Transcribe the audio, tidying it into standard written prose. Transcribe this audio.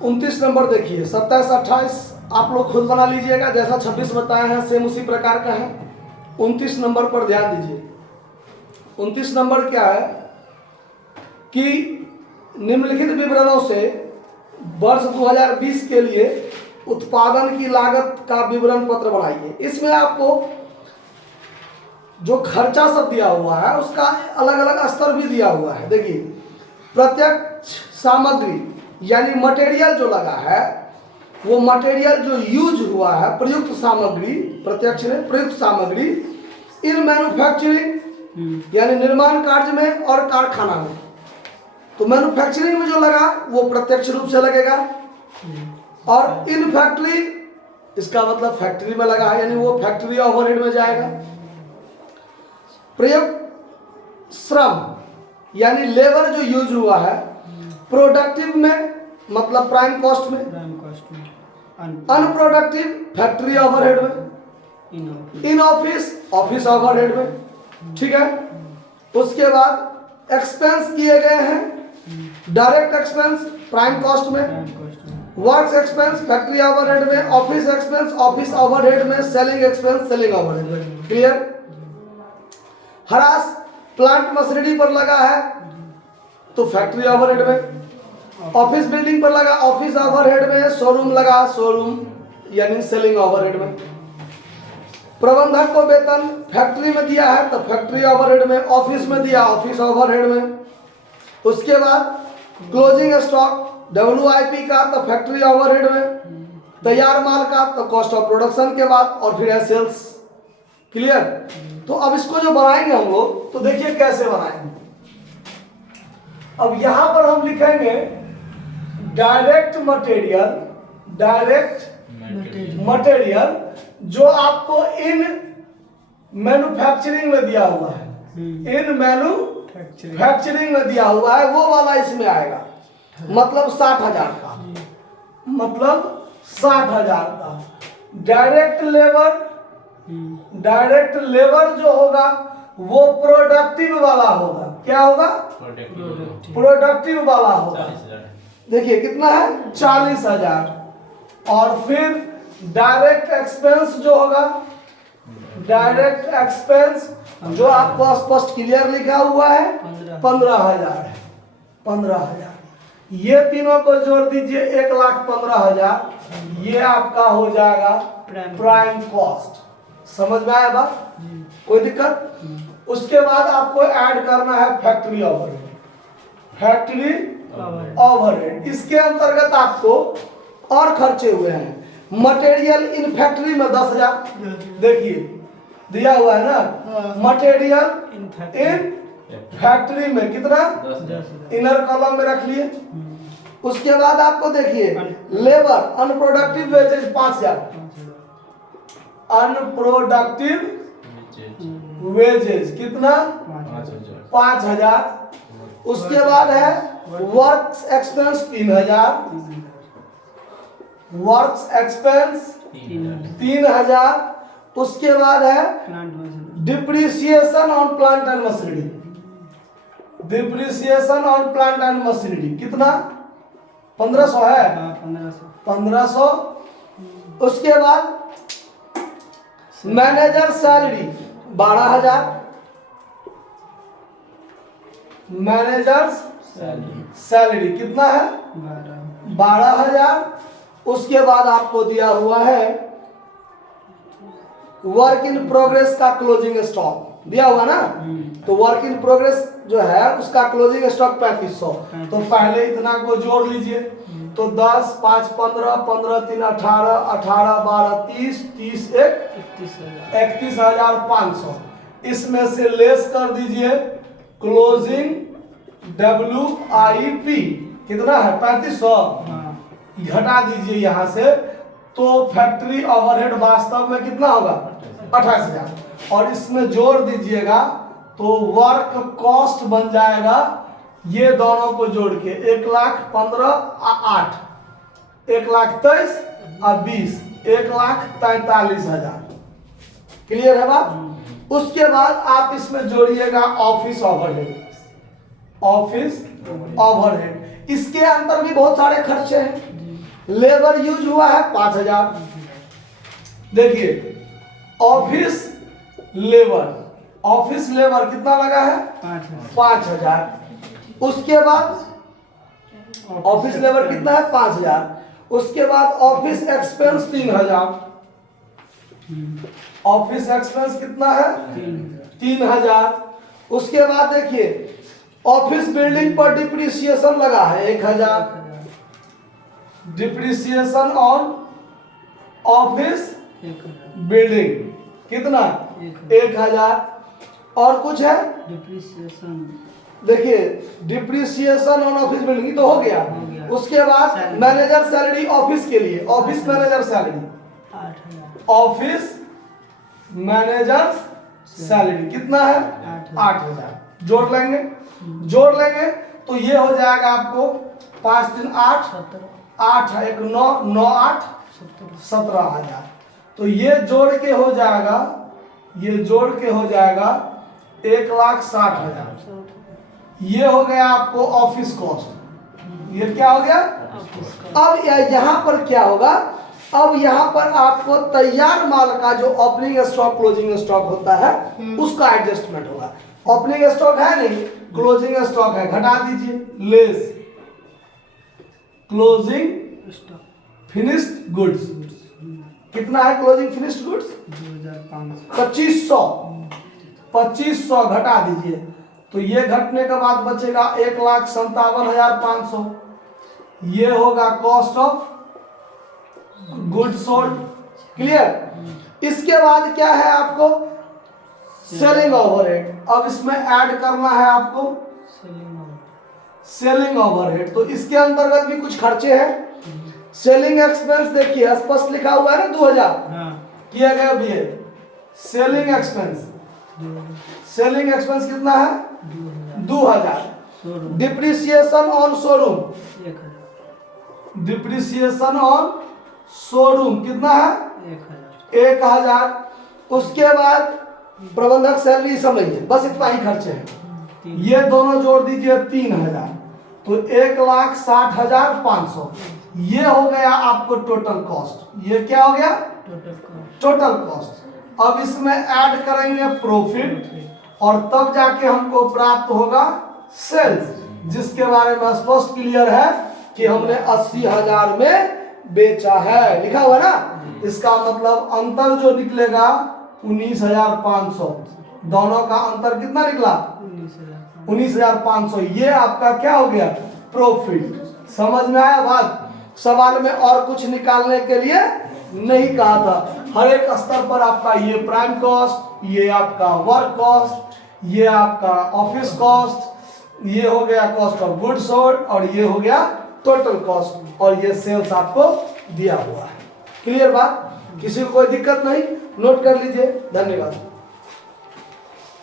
29 number देखिए, 27 28 आप लोग खुद बना लीजिएगा, जैसा 26 बताए हैं सेम उसी प्रकार का है। 29 नंबर पर ध्यान दीजिए। 29 नंबर क्या है कि निम्नलिखित विवरणों से वर्ष 2020 के लिए उत्पादन की लागत का विवरण पत्र बनाइए। इसमें आपको जो खर्चा सब दिया हुआ है उसका अलग अलग स्तर भी दिया हुआ है। देखिए, प्रत्यक्ष सामग्री यानी मटेरियल जो लगा है, वो मटेरियल जो यूज हुआ है, प्रयुक्त सामग्री, प्रत्यक्ष में प्रयुक्त सामग्री इन मैन्युफैक्चरिंग यानी निर्माण कार्य में और कारखाना में। तो मैन्युफैक्चरिंग में जो लगा वो प्रत्यक्ष रूप से लगेगा, और इन फैक्ट्री इसका मतलब फैक्ट्री में लगा है यानी वो फैक्ट्री ओवरहेड में जाएगा। प्रयुक्त श्रम यानी लेबर जो यूज हुआ है प्रोडक्टिव में मतलब प्राइम कॉस्ट में, अनप्रोडक्टिव फैक्ट्री ओवरहेड में, इन ऑफिस ऑफिस ओवरहेड में। ठीक है। उसके बाद एक्सपेंस किए गए हैं डायरेक्ट एक्सपेंस प्राइम कॉस्ट में, वर्क्स एक्सपेंस फैक्ट्री ओवरहेड में, ऑफिस एक्सपेंस ऑफिस ओवरहेड में, सेलिंग एक्सपेंस सेलिंग ओवरहेड में। क्लियर। हरास प्लांट मशीनरी पर लगा है तो फैक्ट्री ओवरहेड में, ऑफिस बिल्डिंग पर लगा ऑफिस ओवरहेड में, शोरूम लगा शोरूम यानी सेलिंग ओवरहेड में। प्रबंधक को वेतन फैक्ट्री में दिया है तो फैक्ट्री ओवरहेड में, ऑफिस में दिया ऑफिस ओवरहेड में। उसके बाद क्लोजिंग स्टॉक WIP का तो फैक्ट्री ओवरहेड में, तैयार माल का तो कॉस्ट ऑफ प्रोडक्शन के बाद, और फिर है सेल्स। क्लियर। तो अब इसको जो बनाएंगे हम लोग तो देखिए कैसे बनाएंगे। अब यहां पर हम लिखेंगे डायरेक्ट मटेरियल जो आपको इन मैन्युफैक्चरिंग में दिया हुआ है, इन मैन्युफैक्चरिंग में दिया हुआ है वो वाला इसमें आएगा, मतलब 60,000 का, मतलब 60,000 का। डायरेक्ट लेबर जो होगा वो प्रोडक्टिव वाला होगा। क्या होगा? प्रोडक्टिव वाला होगा। देखिए कितना है 40,000। और फिर डायरेक्ट एक्सपेंस जो होगा, डायरेक्ट एक्सपेंस जो आपको स्पष्ट क्लियर लिखा हुआ है 15,000 है। 15,000 ये तीनों को जोड़ दीजिए 1,15,000। ये आपका हो जाएगा प्राइम कॉस्ट। समझ में आया बात? कोई दिक्कत? उसके बाद आपको ऐड करना है फैक्ट्री ओवरहेड। फैक्ट्री ओवरहेड इसके अंतर्गत आपको और खर्चे हुए हैं। मटेरियल इन फैक्ट्री में 10,000 देखिए दिया हुआ है ना। मटेरियल इन फैक्ट्री में कितना? 10,000 इनर कॉलम में रख लिए। उसके बाद आपको देखिए labour unproductive wages 5,000, unproductive wages कितना? 5,000। उसके बाद है वर्क्स एक्सपेंस 3,000, वर्क्स एक्सपेंस 3,000। उसके बाद है depreciation on plant and machinery, depreciation on plant and machinery कितना? 1,500 है। 1,500। उसके बाद मैनेजर सैलरी 12,000, मैनेजर सैलरी कितना है? 12,000। उसके बाद आपको दिया हुआ है वर्क इन प्रोग्रेस का क्लोजिंग स्टॉक दिया हुआ ना। तो वर्क इन प्रोग्रेस जो है उसका क्लोजिंग स्टॉक 3,500। तो पहले इतना को जोड़ लीजिए तो 10 5 15 15 3 18 18 12 30 30 31,500। इसमें से लेस कर दीजिए क्लोजिंग WIP कितना है? 3,500 घटा दीजिए यहां से। तो फैक्ट्री ओवरहेड वास्तव में कितना होगा? 28,000। और इसमें जोड़ दीजिएगा तो वर्क कॉस्ट बन जाएगा ये दोनों को जोड़ के 1,15,000 8 1,23,000 और 20 1,43,000। क्लियर है बात? उसके बाद आप इसमें जोड़िएगा ऑफिस ओवरहेड, ऑफिस ओवरहेड। इसके अंदर भी बहुत सारे खर्चे हैं। लेबर यूज हुआ है 5000। देखिए ऑफिस लेबर कितना लगा है 5000। उसके बाद ऑफिस लेबर कितना है 5000। उसके बाद ऑफिस एक्सपेंस 3000। ऑफिस एक्सपेंस कितना है 3000। उसके बाद देखिए ऑफिस बिल्डिंग पर डिप्रिसिएशन लगा है 1000। डिप्रिसिएशन ऑन ऑफिस बिल्डिंग कितना 1000। और कुछ है डिप्रिसिएशन, देखिए डिप्रिसिएशन ऑन ऑफिस बिल्डिंग तो हो गया। उसके बाद मैनेजर सैलरी ऑफिस के लिए, office manager salary, 8000। Office manager salary कितना है 8000। जोड़ लेंगे तो ये हो जाएगा आपको 5 3 8 8 1 9 9 8 17,000। तो ये जोड़ के हो जाएगा 1,60,000। ये हो गया आपको ऑफिस कॉस्ट। ये क्या हो गया। अब यहाँ पर क्या होगा, अब यहाँ पर आपको तैयार माल का जो ओपनिंग स्टॉक क्लोजिंग स्टॉक होता है उसका एडजस्टमेंट होगा। ओपनिंग स्टॉक है नहीं, क्लोजिंग स्टॉक है, घटा दीजिए। लेस क्लोजिंग फिनिश्ड गुड्स कितना है क्लोजिंग फिनिश्ड गुड्स 2500 घटा दीजिए। तो ये घटने के बाद बचेगा 1,57,500। ये होगा cost of good sold. Clear. इसके बाद क्या है आपको सेलिंग ओवरहेड। अब इसमें ऐड करना है आपको सेलिंग ओवरहेड। तो इसके अंतर्गत भी कुछ खर्चे हैं। सेलिंग एक्सपेंस देखिए स्पष्ट लिखा हुआ है ना 2000 किया गया भी है। सेलिंग एक्सपेंस कितना है 2000। Depreciation on showroom, depreciation on showroom कितना है 1000। उसके बाद प्रबंधक सैलरी समझिए, बस इतना ही खर्चे हैं। ये दोनों जोड़ दीजिए 3000, तो 1,60,500। ये हो गया आपको टोटल कॉस्ट। ये क्या हो गया टोटल कॉस्ट। अब इसमें ऐड करेंगे प्रॉफिट और तब जाके हमको प्राप्त होगा सेल्स, जिसके बारे में स्पष्ट क्लियर है कि हमने 80,000 में बेचा है, लिखा हुआ ना। इसका मतलब अंतर जो निकलेगा 19,500। दोनों का अंतर कितना निकला 19,500। ये आपका क्या हो गया प्रॉफिट। समझ में आया बात। सवाल में और कुछ निकालने के लिए नहीं कहा था। हर एक स्तर पर आपका ये प्राइम कॉस्ट, ये आपका वर्क कॉस्ट, ये आपका ऑफिस कॉस्ट, ये हो गया कॉस्ट ऑफ गुड्स सोल्ड और ये हो गया टोटल कॉस्ट और ये सेल्स आपको दिया हुआ है। क्लियर बात। किसी को कोई दिक्कत नहीं, नोट कर लीजिए। धन्यवाद।